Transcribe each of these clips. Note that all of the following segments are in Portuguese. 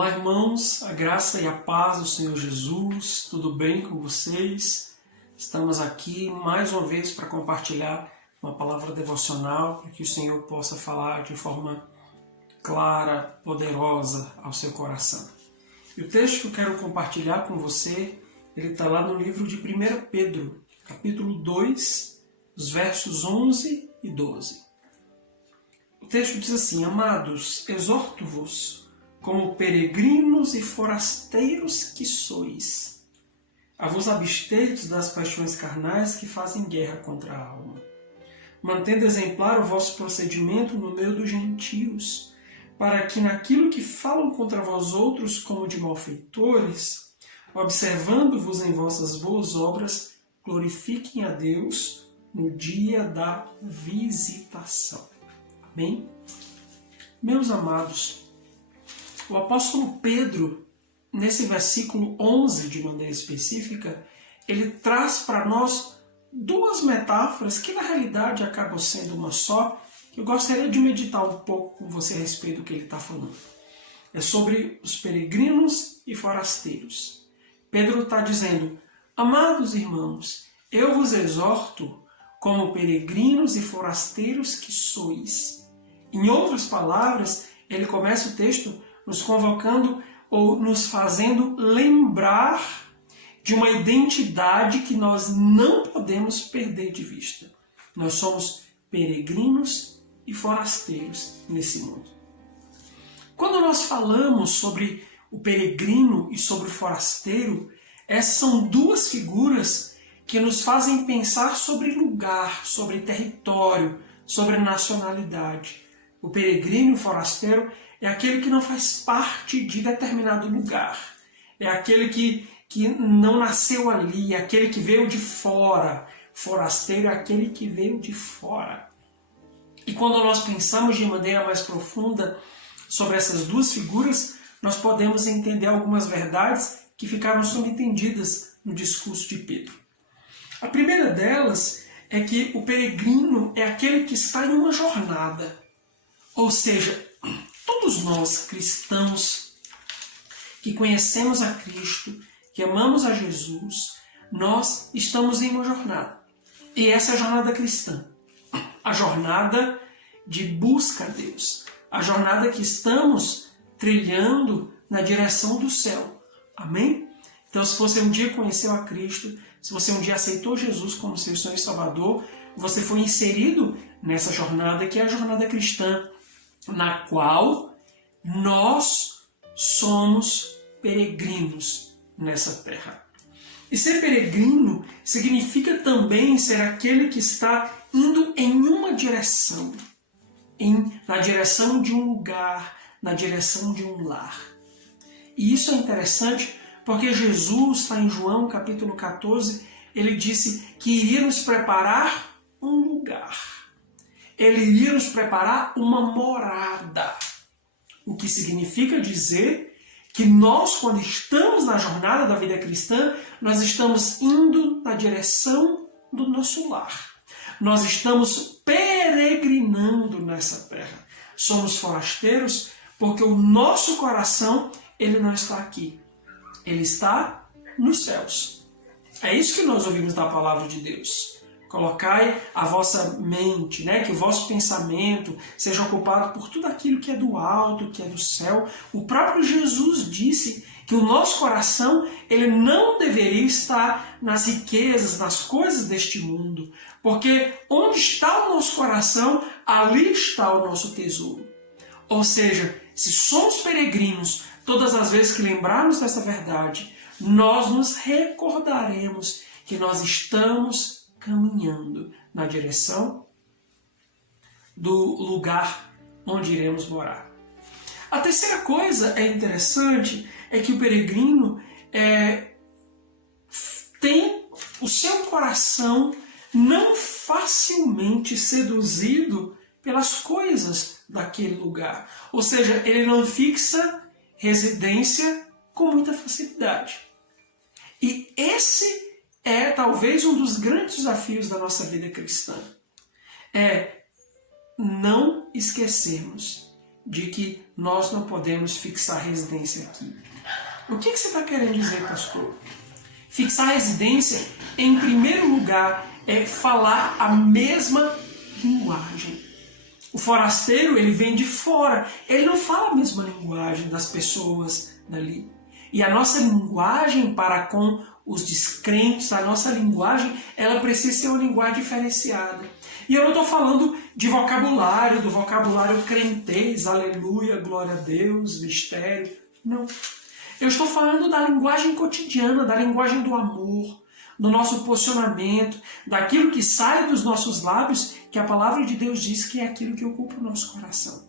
Olá, irmãos, a graça e a paz do Senhor Jesus, tudo bem com vocês? Estamos aqui mais uma vez para compartilhar uma palavra devocional para que o Senhor possa falar de forma clara, poderosa ao seu coração. E o texto que eu quero compartilhar com você, ele está lá no livro de 1 Pedro, capítulo 2, os versos 11 e 12. O texto diz assim: Amados, exorto-vos, como peregrinos e forasteiros que sois, a vos absterdes das paixões carnais que fazem guerra contra a alma, mantendo exemplar o vosso procedimento no meio dos gentios, para que naquilo que falam contra vós outros como de malfeitores, observando-vos em vossas boas obras, glorifiquem a Deus no dia da visitação. Amém? Meus amados, o apóstolo Pedro, nesse versículo 11 de maneira específica, ele traz para nós duas metáforas que na realidade acabam sendo uma só, que eu gostaria de meditar um pouco com você a respeito do que ele está falando. É sobre os peregrinos e forasteiros. Pedro está dizendo: Amados irmãos, eu vos exorto como peregrinos e forasteiros que sois. Em outras palavras, ele começa o texto nos convocando ou nos fazendo lembrar de uma identidade que nós não podemos perder de vista. Nós somos peregrinos e forasteiros nesse mundo. Quando nós falamos sobre o peregrino e sobre o forasteiro, essas são duas figuras que nos fazem pensar sobre lugar, sobre território, sobre nacionalidade. O peregrino e o forasteiro é aquele que não faz parte de determinado lugar. É aquele que não nasceu ali, é aquele que veio de fora. Forasteiro é aquele que veio de fora. E quando nós pensamos de maneira mais profunda sobre essas duas figuras, nós podemos entender algumas verdades que ficaram subentendidas no discurso de Pedro. A primeira delas é que o peregrino é aquele que está em uma jornada. Ou seja, todos nós cristãos que conhecemos a Cristo, que amamos a Jesus, nós estamos em uma jornada. E essa é a jornada cristã. A jornada de busca a Deus. A jornada que estamos trilhando na direção do céu. Amém? Então, se você um dia conheceu a Cristo, se você um dia aceitou Jesus como seu Senhor e Salvador, você foi inserido nessa jornada que é a jornada cristã, na qual nós somos peregrinos nessa terra. E ser peregrino significa também ser aquele que está indo em uma direção, na direção de um lugar, na direção de um lar. E isso é interessante porque Jesus, está em João capítulo 14, ele disse que iria nos preparar um lugar. Ele iria nos preparar uma morada. O que significa dizer que nós, quando estamos na jornada da vida cristã, nós estamos indo na direção do nosso lar. Nós estamos peregrinando nessa terra. Somos forasteiros porque o nosso coração, ele não está aqui. Ele está nos céus. É isso que nós ouvimos da palavra de Deus. Colocai a vossa mente, que o vosso pensamento seja ocupado por tudo aquilo que é do alto, que é do céu. O próprio Jesus disse que o nosso coração ele não deveria estar nas riquezas, nas coisas deste mundo. Porque onde está o nosso coração, ali está o nosso tesouro. Ou seja, se somos peregrinos, todas as vezes que lembrarmos dessa verdade, nós nos recordaremos que nós estamos caminhando na direção do lugar onde iremos morar. A terceira coisa interessante é que o peregrino tem o seu coração não facilmente seduzido pelas coisas daquele lugar. Ou seja, ele não fixa residência com muita facilidade. E esse é talvez um dos grandes desafios da nossa vida cristã. É não esquecermos de que nós não podemos fixar residência aqui. O que você está querendo dizer, pastor? Fixar residência, em primeiro lugar, é falar a mesma linguagem. O forasteiro, ele vem de fora, ele não fala a mesma linguagem das pessoas dali. E a nossa linguagem para com os descrentes, a nossa linguagem, ela precisa ser uma linguagem diferenciada. E eu não estou falando de vocabulário, do vocabulário crentez, aleluia, glória a Deus, mistério. Não. Eu estou falando da linguagem cotidiana, da linguagem do amor, do nosso posicionamento, daquilo que sai dos nossos lábios, que a palavra de Deus diz que é aquilo que ocupa o nosso coração.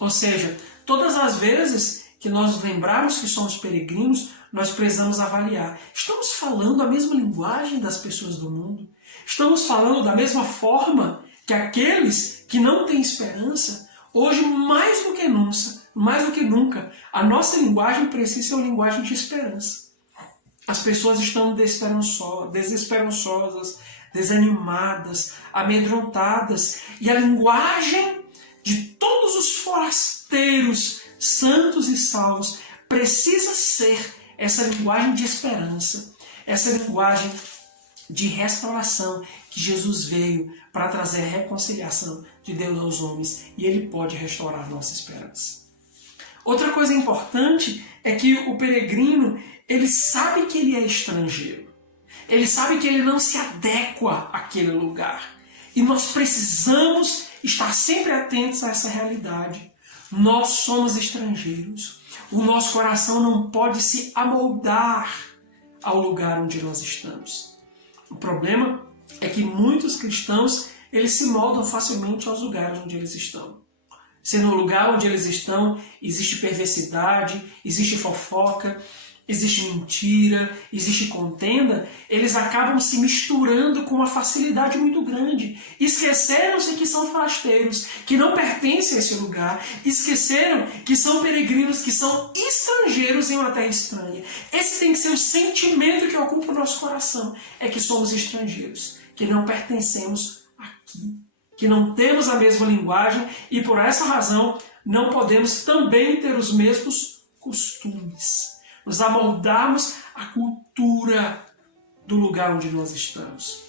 Ou seja, todas as vezes que nós nos lembrarmos que somos peregrinos, nós precisamos avaliar. Estamos falando a mesma linguagem das pessoas do mundo? Estamos falando da mesma forma que aqueles que não têm esperança? Hoje, mais do que nunca, a nossa linguagem precisa ser uma linguagem de esperança. As pessoas estão desesperançosas, desanimadas, amedrontadas. E a linguagem de todos os forasteiros, santos e salvos, precisa ser essa linguagem de esperança, essa linguagem de restauração, que Jesus veio para trazer a reconciliação de Deus aos homens, e Ele pode restaurar a nossa esperança. Outra coisa importante é que o peregrino, ele sabe que ele é estrangeiro. Ele sabe que ele não se adequa àquele lugar. E nós precisamos estar sempre atentos a essa realidade. Nós somos estrangeiros. O nosso coração não pode se amoldar ao lugar onde nós estamos. O problema é que muitos cristãos, eles se moldam facilmente aos lugares onde eles estão. Se no lugar onde eles estão existe perversidade, existe fofoca, existe mentira, existe contenda, eles acabam se misturando com uma facilidade muito grande. Esqueceram-se que são forasteiros, que não pertencem a esse lugar. Esqueceram que são peregrinos, que são estrangeiros em uma terra estranha. Esse tem que ser o sentimento que ocupa o nosso coração. É que somos estrangeiros, que não pertencemos aqui, que não temos a mesma linguagem e por essa razão não podemos também ter os mesmos costumes. Nos amoldarmos à cultura do lugar onde nós estamos.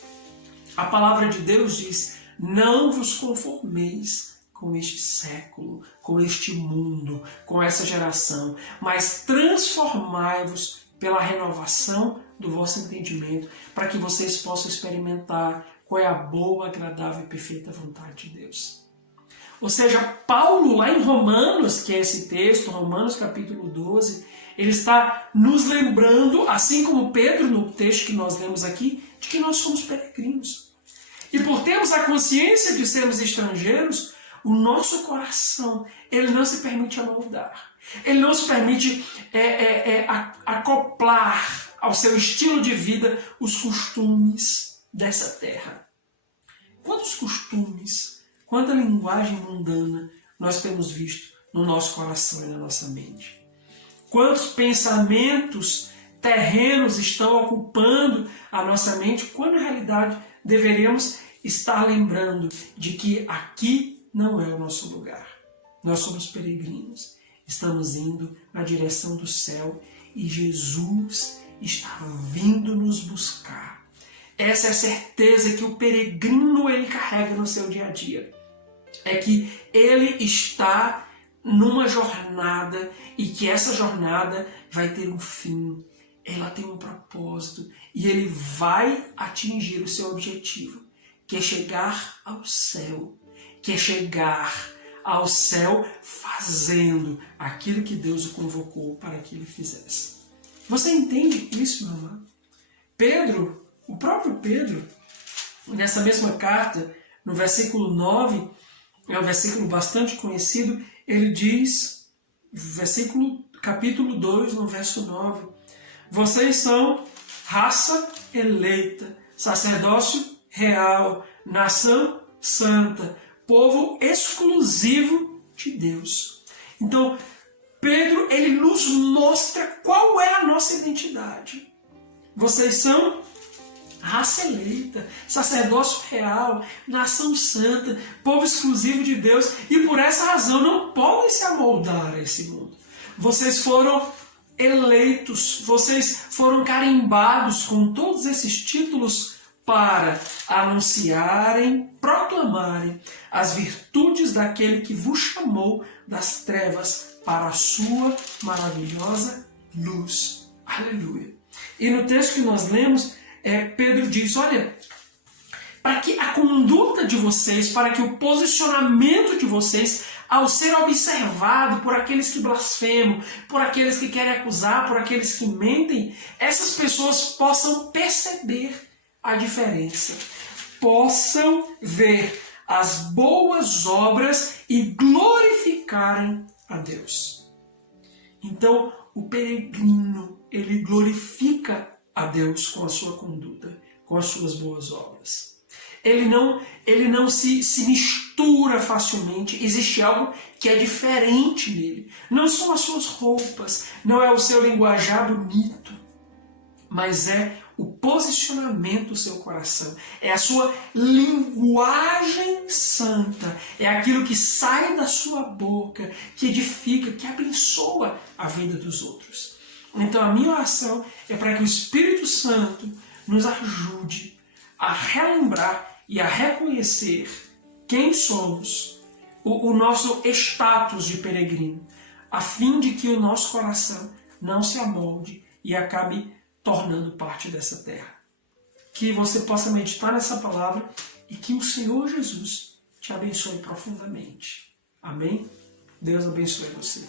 A palavra de Deus diz: não vos conformeis com este século, com este mundo, com essa geração, mas transformai-vos pela renovação do vosso entendimento, para que vocês possam experimentar qual é a boa, agradável e perfeita vontade de Deus. Ou seja, Paulo, lá em Romanos, que é esse texto, Romanos capítulo 12, ele está nos lembrando, assim como Pedro, no texto que nós lemos aqui, de que nós somos peregrinos. E por termos a consciência de sermos estrangeiros, o nosso coração, ele não se permite amoldar. Ele não se permite acoplar ao seu estilo de vida os costumes dessa terra. Quantos costumes, quanta linguagem mundana nós temos visto no nosso coração e na nossa mente? Quantos pensamentos terrenos estão ocupando a nossa mente, quando na realidade deveríamos estar lembrando de que aqui não é o nosso lugar. Nós somos peregrinos, estamos indo na direção do céu e Jesus está vindo nos buscar. Essa é a certeza que o peregrino ele carrega no seu dia a dia. É que ele está numa jornada e que essa jornada vai ter um fim. Ela tem um propósito e ele vai atingir o seu objetivo, que é chegar ao céu. Que é chegar ao céu fazendo aquilo que Deus o convocou para que ele fizesse. Você entende isso, meu amado? Pedro, o próprio Pedro, nessa mesma carta, no versículo 9, é um versículo bastante conhecido, ele diz, capítulo 2, no verso 9, vocês são raça eleita, sacerdócio real, nação santa, povo exclusivo de Deus. Então, Pedro, ele nos mostra qual é a nossa identidade. Vocês são raça eleita, sacerdócio real, nação santa, povo exclusivo de Deus, e por essa razão não podem se amoldar a esse mundo. Vocês foram eleitos, vocês foram carimbados com todos esses títulos para anunciarem, proclamarem as virtudes daquele que vos chamou das trevas para a sua maravilhosa luz. Aleluia. E no texto que nós lemos, Pedro diz, olha, para que a conduta de vocês, para que o posicionamento de vocês, ao ser observado por aqueles que blasfemam, por aqueles que querem acusar, por aqueles que mentem, essas pessoas possam perceber a diferença, possam ver as boas obras e glorificarem a Deus. Então, o peregrino, ele glorifica a Deus com a sua conduta, com as suas boas obras. Ele não se mistura facilmente, existe algo que é diferente nele. Não são as suas roupas, não é o seu linguajar bonito, mas é o posicionamento do seu coração, é a sua linguagem santa, é aquilo que sai da sua boca, que edifica, que abençoa a vida dos outros. Então a minha oração é para que o Espírito Santo nos ajude a relembrar e a reconhecer quem somos, o nosso status de peregrino, a fim de que o nosso coração não se amolde e acabe tornando parte dessa terra. Que você possa meditar nessa palavra e que o Senhor Jesus te abençoe profundamente. Amém? Deus abençoe você.